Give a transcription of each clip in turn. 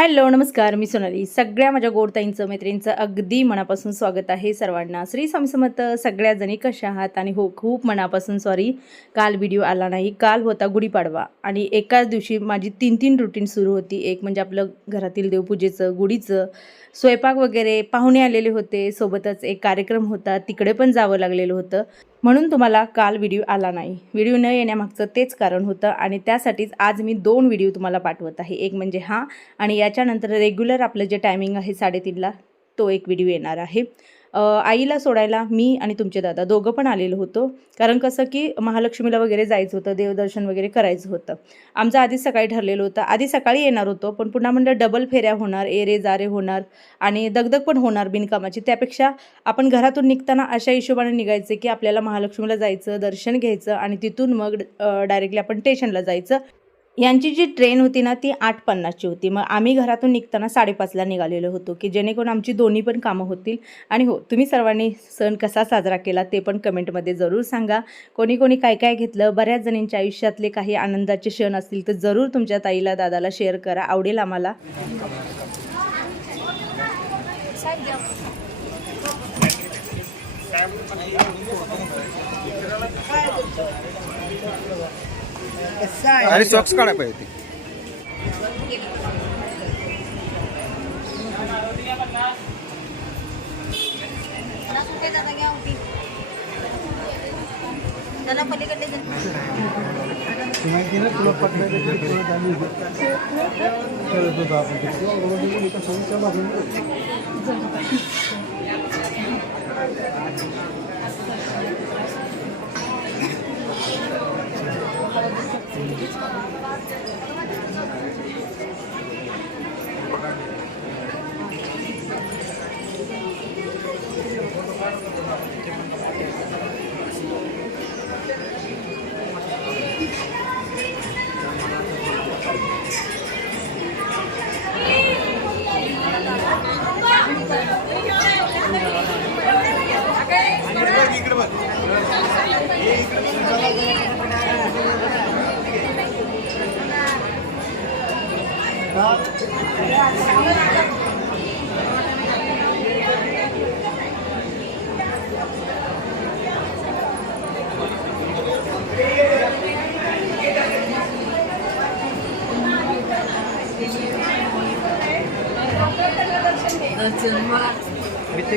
Hello नमस्कार. मी सोनाली. सगळ्या माझ्या गोडताईंचं मैत्रिणींचं अगदी मनापासून स्वागत आहे सर्वांना. श्री स्वामी समर्थ सगळ्या जणी कशा आहात? आणि हो खूप मनापासून सॉरी काल व्हिडिओ आला नाही. काल होता गुढीपाडवा. आणि एकाच दिवशी माझी तीन तीन रुटीन सुरू होती. एक म्हणजे आपलं घरातील देवपूजेचं गुढीचं स्वयंपाक वगैरे पाहुणे आलेले होते. सोबतच एक कार्यक्रम होता. तिकडे पण जावं लागलेलं होतं. म्हणून तुम्हाला काल व्हिडिओ आला नाही. व्हिडिओ न येण्यामागचं तेच कारण होतं आणि त्यासाठीच आज मी दोन व्हिडिओ तुम्हाला पाठवत आहे. एक म्हणजे हा आणि याच्यानंतर रेग्युलर आपलं जे टायमिंग आहे साडेतीनला तो एक व्हिडिओ येणार आहे. आईला सोडायला मी आणि तुमचे दादा दोघं पण आलेलो होतो. कारण कसं की महालक्ष्मीला वगैरे जायचं होतं देवदर्शन वगैरे करायचं होतं. आमचं आधीच सकाळी ठरलेलं होतं. आधी सकाळी येणार होतो पण पुन्हा म्हणलं डबल फेऱ्या होणार एरे जारे होणार आणि दगदग पण होणार बिनकामाची. त्यापेक्षा आपण घरातून निघताना अशा हिशोबाने निघायचं की आपल्याला महालक्ष्मीला जायचं दर्शन घ्यायचं आणि तिथून मग डायरेक्टली आपण स्टेशनला जायचं. यांची जी ट्रेन होती ना ती आठ पन्नासची होती. मग आम्ही घरातून निघताना साडेपाचला निघालेलो होतो की जेणेकरून आमची दोन्ही पण कामं होतील. आणि हो तुम्ही सर्वांनी सण कसा साजरा केला ते पण कमेंटमध्ये जरूर सांगा. कोणी कोणी काय काय घेतलं बऱ्याच जणींच्या आयुष्यातले काही आनंदाचे क्षण असतील तर जरूर तुमच्या ताईला दादाला शेअर करा. आवडेल आम्हाला. आणि सॉक्स काढायला पाहिजे होते त्याला पलीकडे मी ते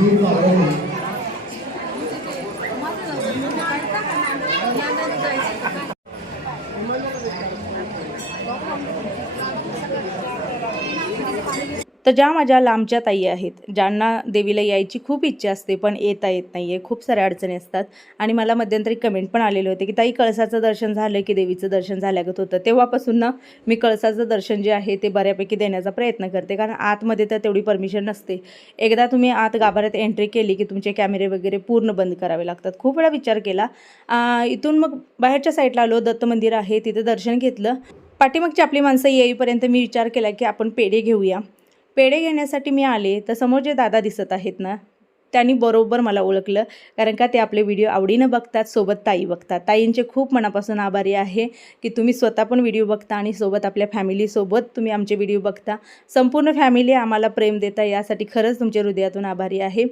घेतलं ते तर ज्या माझ्या लांबच्या ताई आहेत ज्यांना देवीला यायची खूप इच्छा असते पण येता येत नाही आहे खूप साऱ्या अडचणी असतात. आणि मला मध्यंतरी कमेंट पण आलेले होते की ताई कळसाचं दर्शन झालं की देवीचं दर्शन झाल्यागत होतं? तेव्हापासून ना मी कळसाचं दर्शन जे आहे ते बऱ्यापैकी देण्याचा प्रयत्न करते. कारण आतमध्ये तर तेवढी परमिशन नसते. एकदा तुम्ही आत गाभाऱ्यात एंट्री केली की तुमचे कॅमेरे वगैरे पूर्ण बंद करावे लागतात. खूप वेळा विचार केला. इथून मग बाहेरच्या साईडला आलो दत्त मंदिर आहे तिथं दर्शन घेतलं. पाठीमागची आपली माणसं येईपर्यंत मी विचार केला की आपण पेढे घेऊया. पेढे घेण्यासाठी मी आले तर समोर जे दादा दिसत आहेत ना त्यांनी बरोबर मला ओळखलं. कारण का ते आपले व्हिडिओ आवडीनं बघतात सोबत ताई बघतात. ताईंचे खूप मनापासून आभारी आहे की तुम्ही स्वतः पण व्हिडिओ बघता आणि सोबत आपल्या फॅमिलीसोबत तुम्ही आमचे व्हिडिओ बघता. संपूर्ण फॅमिली आम्हाला प्रेम देता यासाठी खरंच तुमच्या हृदयातून आभारी आहे.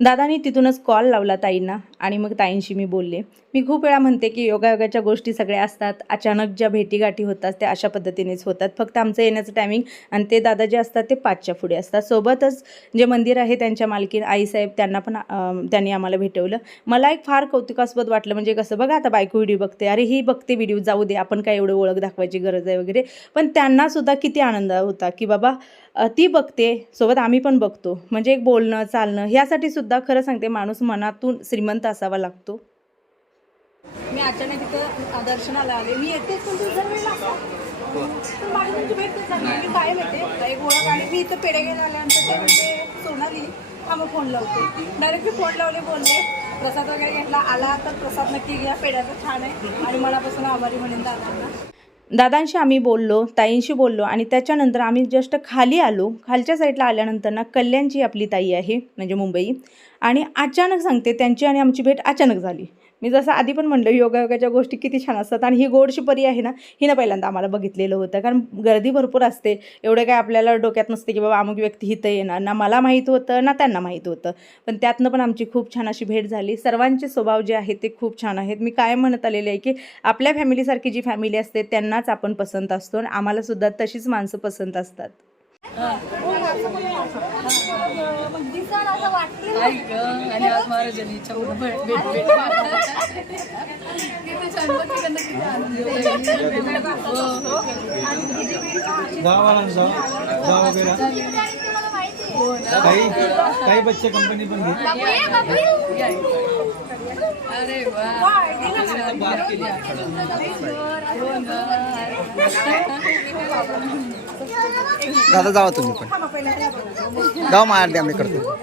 दादानी तिथूनच कॉल लावला ताईंना. आणि मग ताईंशी मी बोलले. मी खूप वेळा म्हणते की योगायोगाच्या गोष्टी सगळ्या असतात. अचानक ज्या भेटीगाठी होतात त्या अशा पद्धतीनेच होतात. फक्त आमचं येण्याचं टायमिंग आणि ते दादा जे असतात ते पाचच्या पुढे असतात. सोबतच जे मंदिर आहे त्यांच्या मालकीन आईसाहेब त्यांना पण त्यांनी आम्हाला भेटवलं. मला एक फार कौतुकास्पद वाटलं म्हणजे कसं बघा आता बायको व्हिडिओ बघते. अरे ही बघते व्हिडिओ जाऊ दे आपण काय एवढं ओळख दाखवायची गरज आहे वगैरे. पण त्यांनासुद्धा किती आनंद होता की बाबा ती बघते सोबत आम्ही पण बघतो. म्हणजे एक बोलणं चालणं ह्यासाठी सुद्धा खरं सांगते माणूस मनातून श्रीमंत असावा लागतो. मी अचानक तिथं दर्शनाला आले. मी येतेच पण तुझं वेळ लागला. पण माझी तुमची भेट झाली मी काय येते. एक ओळख आणि मी इथं पेढे घेऊन आल्यानंतर ते म्हणजे सोनाली हा मग फोन लावते. डायरेक्ट मी फोन लावले बोलले प्रसाद वगैरे घेतला आला तर प्रसाद नक्की घ्या पेढ्याचं छान आहे आणि मनापासून आभारी म्हणेन दादांना दादांशी आम्ही बोललो ताईंशी बोललो आणि त्याच्यानंतर आम्ही जस्ट खाली आलो. खालच्या साईडला आल्यानंतर ना कल्याणची आपली ताई आहे म्हणजे मुंबई. आणि अचानक सांगते त्यांची आणि आमची भेट अचानक झाली. मी जसं आधी पण म्हणलं योगायोगाच्या गोष्टी किती छान असतात आणि ही गोडशी परी आहे ना हिनं पहिल्यांदा आम्हाला बघितलेलं होतं. कारण गर्दी भरपूर असते. एवढं काय आपल्याला डोक्यात नसते की बाबा अमुक व्यक्ती इथं येणार. ना मला माहीत होतं ना त्यांना माहीत होतं. पण त्यातनं पण आमची खूप छान अशी भेट झाली. सर्वांचे स्वभाव जे आहेत ते खूप छान आहेत. मी काय म्हणत आलेले आहे की आपल्या फॅमिलीसारखी जी फॅमिली असते त्यांनाच आपण पसंत असतो आणि आम्हालासुद्धा तशीच माणसं पसंत असतात. आणि आज महाराजांनी इच्छा करून भेट भेट भेट किती छान बघ की त्यांना किती आनंद होतो. गावाला जा जा वगैरे काही काही बच्चे कंपनी पण घे अरे वा दादा जावा तुम्ही पण. जाऊ मार द्या आम्ही करतो.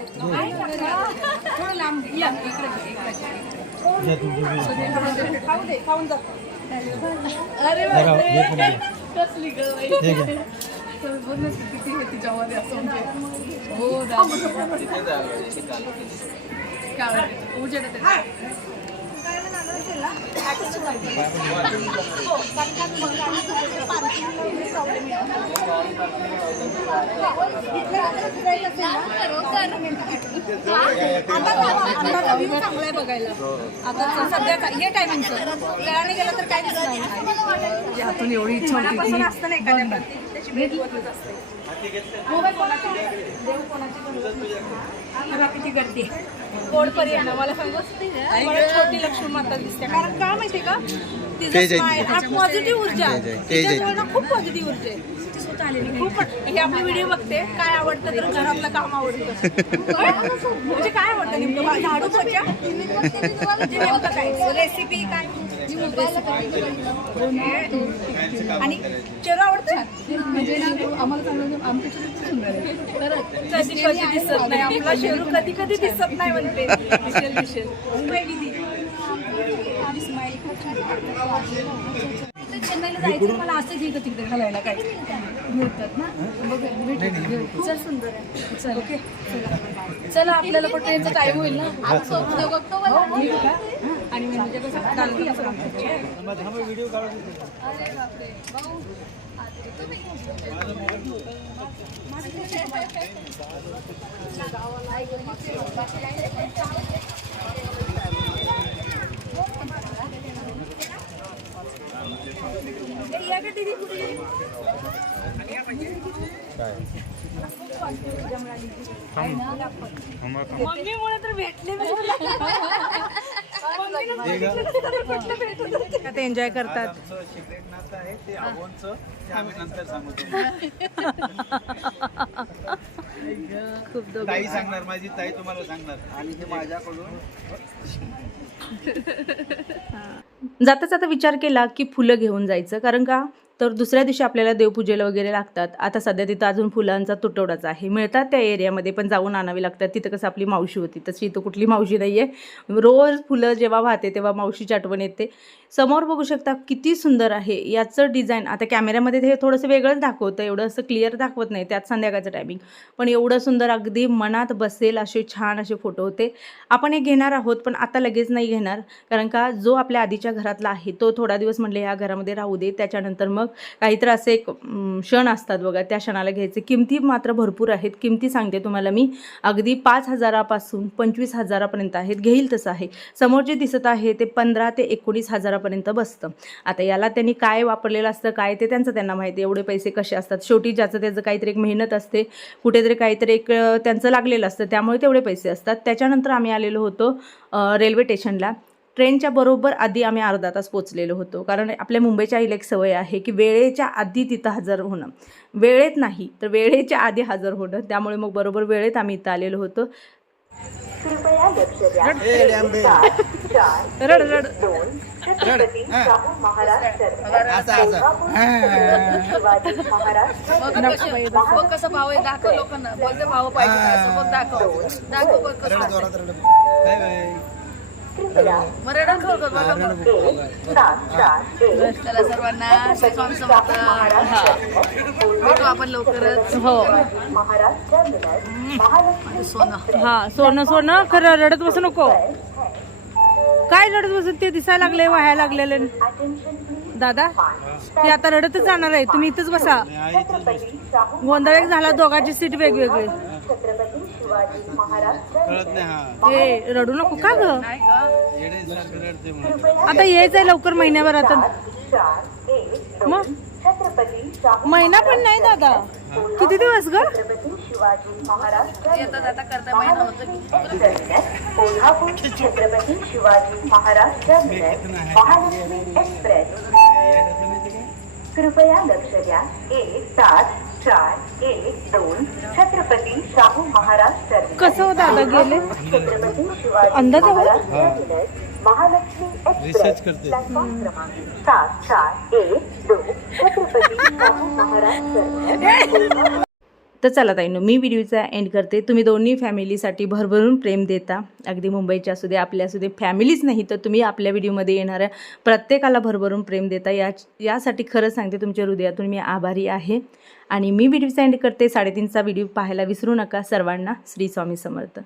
थोडं लांब या इकडे इकडे खाऊ दे खाऊन जा अरे बापरे. कसली गं बाई. तर बघ ना किती आहे तिच्यामध्ये असं म्हणजे हो दादा. काय वाटतं? उजेडात आहे. आता view चांगला आहे बघायला आता सध्या हे टायमिंगचं वेळाने गेलं तर काय नाही हातून एवढी इच्छा मनापासून असतं नाही एखाद्या त्याची भेट होतच असते मोबाईल कोणाचा देव कोणाची. बघा किती गर्दी. गोड परी आहे ना मला सांगू मला छोटी लक्ष्मी माता दिसते. कारण का माहितीये का? तेज तिचं पॉझिटिव्ह ऊर्जा. तिच्याजवळ ना खूप पॉझिटिव्ह ऊर्जा आहे. खूप हे आपले व्हिडिओ बघते. काय आवडतं तर घरातलं काम आवडतं. म्हणजे काय आवडतं नेमकं? झाडू पोछा? म्हणजे नेमकं काय? रेसिपी काय? आणि म्हणजे आम्हाला चांगलं आमचं कधी कधी दिसत नाही. आपला शेरू कधी कधी दिसत नाही म्हणते. दिसेल दिसेल. काय दिदी. चेन्नईला जायचं मला असंच इकडे तिकडे घालायला काय? मिळतात ना? बघ भेटू खूप सुंदर आहे. चल ओके. चला चला आपल्याला पण ट्रेनचा टाइम होईल ना? बघतो आणि म्हणजे कसं दालगुला पण आमचं. व्हिडिओ काढू ए, या गं दीदी पुढे ये. मम्मीमुळे तर भेटले ते एन्जॉय करतात सिक्रेट नातं आहे ते आम्ही नंतर सांगू खूप ताई सांगणार माझी ताई तुम्हाला सांगणार. आणि ते माझ्याकडून जाता जाता विचार केला की फुलं घेऊन जायचं कारण का? तर दुसऱ्या दिवशी आपल्याला देवपूजेला वगैरे लागतात. आता सध्या तिथं अजून फुलांचा तुटवडाच आहे. मिळतात त्या एरियामध्ये पण जाऊन आणावी लागतात. तिथं कसं आपली मावशी होती तशी इथं कुठली मावशी नाही आहे रोज फुलं जेव्हा वाहते तेव्हा मावशीची आठवण येते. समोर बघू शकता किती सुंदर आहे याचं डिझाईन. आता कॅमेऱ्यामध्ये हे थोडंसं वेगळंच दाखवतं एवढं असं क्लिअर दाखवत नाही त्यात संध्याकाळचं टायमिंग. पण एवढं सुंदर अगदी मनात बसेल असे छान असे फोटो होते. आपण हे घेणार आहोत पण आता लगेच नाही घेणार. कारण का जो आपल्या आधीच्या घरातला आहे तो थोडा दिवस म्हणले या घरामध्ये राहू दे. त्याच्यानंतर मग काहीतरी असे एक क्षण असतात बघा त्या क्षणाला घ्यायचे. किमती मात्र भरपूर आहेत. किमती सांगते तुम्हाला मी. अगदी पाच हजारापासून पंचवीस हजारापर्यंत आहेत. घेईल तसं आहे. समोर जे दिसत आहे ते पंधरा ते एकोणीस हजारापर्यंत बसतं. आता याला त्यांनी काय वापरलेलं असतं काय ते त्यांचं त्यांना माहिती एवढे पैसे कसे असतात? शेवटी ज्याचं त्याचं काहीतरी एक मेहनत असते कुठेतरी काहीतरी एक त्यांचं लागलेलं असतं. त्यामुळे तेवढे पैसे असतात. त्याच्यानंतर आम्ही आलेलो होतो रेल्वे स्टेशनला. ट्रेनच्या बरोबर आधी आम्ही अर्धा तास पोचलेलो होतो. कारण आपल्या मुंबईच्या आईला एक सवय आहे की वेळेच्या आधी तिथं हजर होणं. वेळेत नाही तर वेळेच्या आधी हजर होणं. त्यामुळे मग बरोबर वेळेत आम्ही इथं आलेलो होतो. रड रड कसं भाव आहे? दाखव लोकांना. भाव पाहिजे दाखव. दाखव चला सर्वांना भेटू आपण लवकरच. हो. सोनं. हा सोनं सोनं. खरं रडत बसू नको. काय रडत बसून ते दिसायला लागले व्हायला लागलेले. दादा ते आता रडतच जाणार आहे. तुम्ही इथंच बसा. गोंधळ एक झाला दोघांची सीट वेगवेगळी. छत्रपती शिवाजी महाराज हा. रडू नको का ग? आता यायचंय लवकर महिन्याभर आता. सात चार एक मग? महिना पण नाही दादा. किती दिवस ग? Chhatrapati Shivaji Maharaj Kolhapur Chhatrapati Shivaji Maharaj terminus Mahalakshmi express. कृपया लक्ष द्या. एक सात चार एक दोन छत्रपती शाहू महाराज कसं हो दादा गेले? छत्रपती अंदाज आहे महालक्ष्मी एक्सप्रेस Research करते. सात चार एक दोन छत्रपती शाहू महाराज टर्मिनस तर चला ताईनो मी व्हिडिओचा एंड करते. तुम्ही दोन्ही फॅमिलीसाठी भरभरून प्रेम देता. अगदी मुंबईच्या असू दे आपल्या असू दे फॅमिलीच नाही तर तुम्ही आपल्या व्हिडिओमध्ये येणाऱ्या प्रत्येकाला भरभरून प्रेम देता. या यासाठी खरंच सांगते तुमच्या हृदयातून मी आभारी आहे. आणि मी व्हिडिओचा एंड करते. साडेतीनचा व्हिडिओ पाहायला विसरू नका. सर्वांना श्री स्वामी समर्थ.